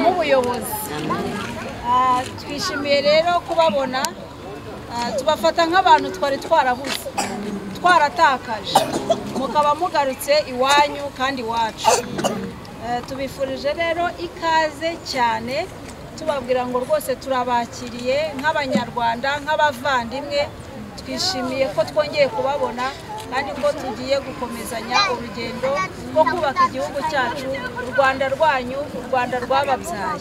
nk'ubuyobozi. Twishimiye rero kubabona, tubafata nk'abantu twari twarabuze, twaratakaje, mukaba mugarutse iwanyu kandi iwacu. Tubifurije rero ikaze cyane, tubabwira ngo rwose turabakiriye nk'abanyarwanda, nk'abavandimwe. Twishimiye ko twongeye kubabona kandi ko tugiye gukomezanya urugendo rwo kubaka igihugu cyacu, u Rwanda rwanyu, u Rwanda rwababyaye.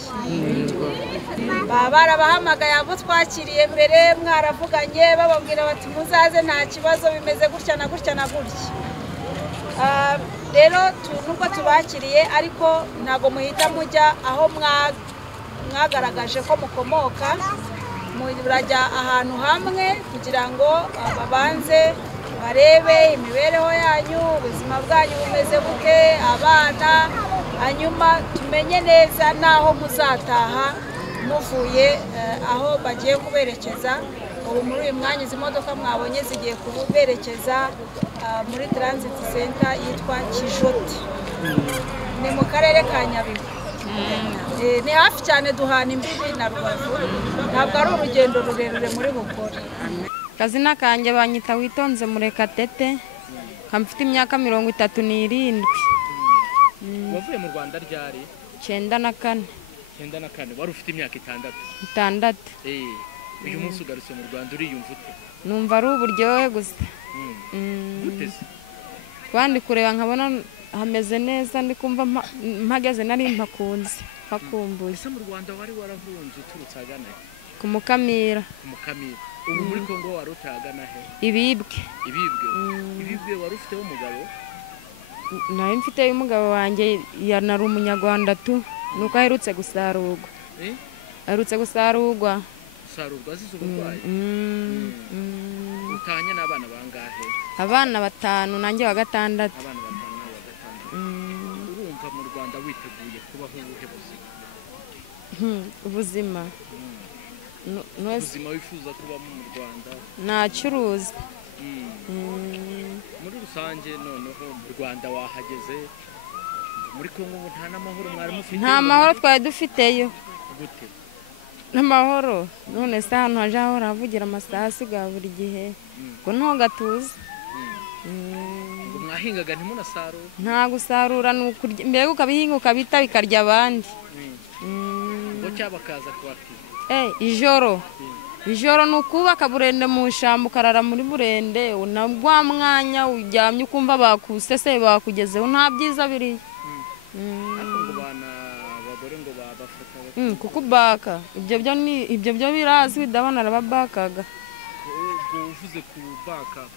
Barabahamagaye abo twakiriye mbere, mwaravuganye bababwira bati muzaze nta kibazo, bimeze gutya na gutya na gutya. Rero nubwo tubakiriye ariko ntago muhita mujya aho mwagaragaje ko mukomoka, murajya ahantu hamwe kugira ngo babanze barebe imibereho yanyu, ubuzima bwanyu bumeze buke, abana, hanyuma tumenye neza naho muzataha muvuye aho bagiye kuberekeza. Ubu muri uyu mwanya izi modoka mwabonye zigiye kuberekeza muri transit center yitwa Kijoti, ni mu karere ka Nyabihu. Ni hafi cyane, duhana imbibi na Rubavu, ntabwo ari urugendo rurerure muri bukore. Kazina kanjye banyita Witonze Murekatete, mfite imyaka 37. Wavuye mu Rwanda ryari? 94. 94. Wari ufite imyaka 6. Uyu munsi ugarutse mu Rwanda uriyumva ute? Numva ari uburyohe gusa. Guteze? Kwandi kureba nkabona hameze neza, ndi kumva mpageze nari mpakunze, hakumbuye. Ese mu Rwanda wari waravunje uturutse agana he? Ku Mukamira. Ku Mukamira. Ubu muri Kongo wari utagana he? Ibibwe. Ibibwe wari ufite umugabo? Nari mfite umugabo wanjye yanari umunyarwanda tu, nuko aherutse gusarurwa. Aherutse gusarurwa. Gusarurwa azize uburwayi? Utanye n'abana bangahe? Abana 5 nanjye wa 6. Abana 5 nawe wa 6. Urumva mu Rwanda witeguye kubaho ubuhe buzima? Ubuzima ubuzima wifuza kubamo mu Rwanda? Nacuruza. Muri rusange noneho mu Rwanda wahageze, muri Kongo nta n'amahoro mwari mufite? Nta mahoro twari dufiteyo. Gute? N'amahoro none se ahantu haje ahora havugira amasasu ga buri gihe, ngo ntugatuze. Ngo mwahingaga ntimunasarura? Nta gusarura, nukurya mbega ukabihinga ukabita bikarya abandi. Ngo cyabakaza kwati? Ijoro nukubaka burende mu shamba, ukarara muri burende, unagwa mwanya uryamye ukumva bakusese bakugezeho, nta byiza biri. Ariko ngo bana abagore ngo babafata kukubaka, ibyo byo birazwi, ndabona arababakaga. Ubwo uvuze kubaka,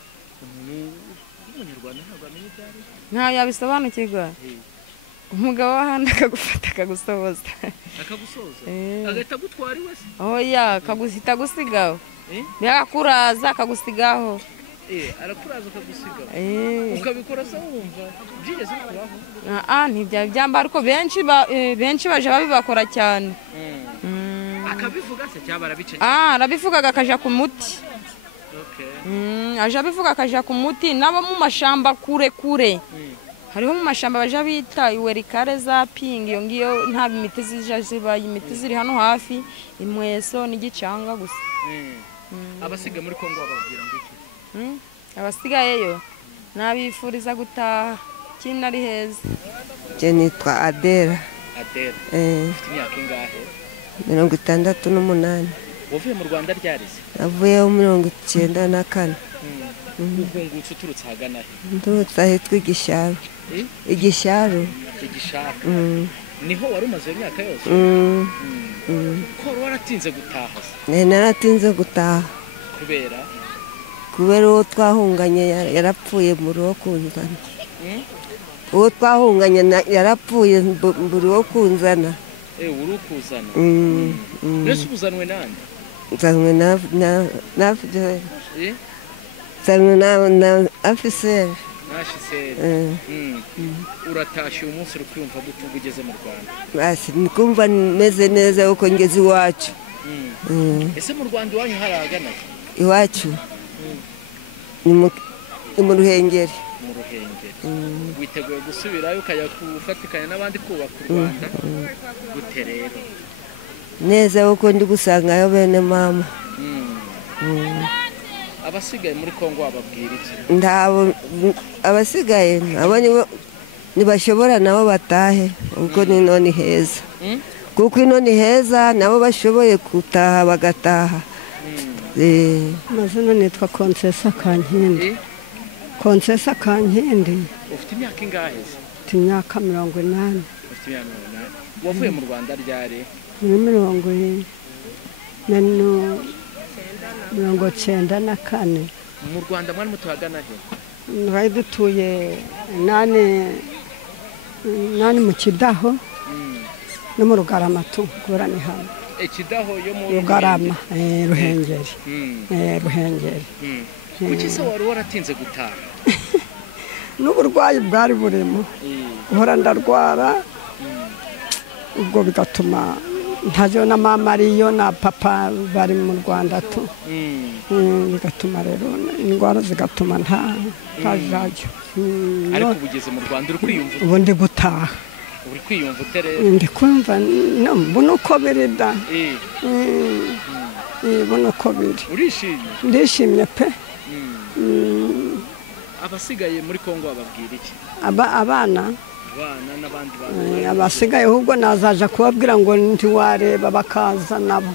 umunyarwanda ntabwo amenye byari? Nta yabisobanukirwa. Umugabo wahandi akagufata akagusohoza. Akagusohoza? Agahita gutwara iwe se? Oya, akaguhita gusigaho. Yakuraza akagusigaho. Arakuraza akagusigaho. Ukabikora se wumva byigeze kubaho? Ntibyari byamba, ariko benshi baje babibakora cyane. Akabivuga se cyaba arabice? Arabivugaga akaja ku muti. Aje abivuga akaja ku muti, nabo mu mashamba kure. Hariho mu mashamba baje bita iwerikare za Ping, iyo ngiyo nta imiti zibaye, imiti ziri hano hafi, imweso n'igicanga gusa. Abasiga muri Kongo bababwira ngo iki? Abasigayeyo nabifuriza gutaha kinari heza. Je nitwa Adela. Ufite imyaka ingahe? 68. Wavuye mu Rwanda ryari se? Navuye mu 94. Ubungutse uturutse hagana he? Ndutse ahitwa Igisharo. Niho wari umaze imyaka yose? Ko waratinze gutaha se? Naratinze gutaha. Kubera uwo twahunganye yarapfuye muri wo kunzana. Uwo twahunganye yarapfuye muri wo kunzana. Urukuzana? Mbese ubuzanwe nande? Nzanwe na afiseri. Uratashe uyu munsi urukumva gute ugeze mu Rwanda? Basi nikumva meze neza uko ngeze iwacu. Ese mu Rwanda iwanyu haragana? Iwacu ni mu Ruhengeri. Mu Ruhengeri witeguye gusubirayo ukajya gufatikanya n'abandi kubaka u Rwanda gute rero neza kuko ndi gusangayo bene mama abasigaye muri Kongo wababwira iki ndabo abasigaye abo nibashobora nabo batahe kuko nino ni heza kuko ino ni heza nabo bashoboye gutaha bagataha Mazina nitwa Konsesa Kankindi. Konsesa Kankindi. Ufite imyaka ingahe? Ufite imyaka 80. Ufite imyaka 80. Wavuye mu Rwanda ryari? Muri 1994. Mu Rwanda mwari mutuhagana he? Bari dutuye nani mu Kidaho no mu Rugarama kubera ni hano. Kidaho yo mu Rugarama Ruhengeri. Ruhengeri. Kuki se wari waratinze gutaha? N'uburwayi bwari burimo. Uhora ndarwara. Ubwo bigatuma ntazo na mama ariyo na papa bari mu Rwanda tu. Bigatuma rero indwara zigatuma ntajayo. Ariko ubugeze mu Rwanda uri kwiyumva. Ubundi gutaha. Uri kwiyumva utere? Ndi kumva buno ko birida. Buno ko biri. Urishimye? Ndishimye pe. Abasigaye muri Kongo bababwira iki? Abana n'abandi bantu abasigaye ahubwo nazaja kubabwira ngo ntiwareba bakaza nabo.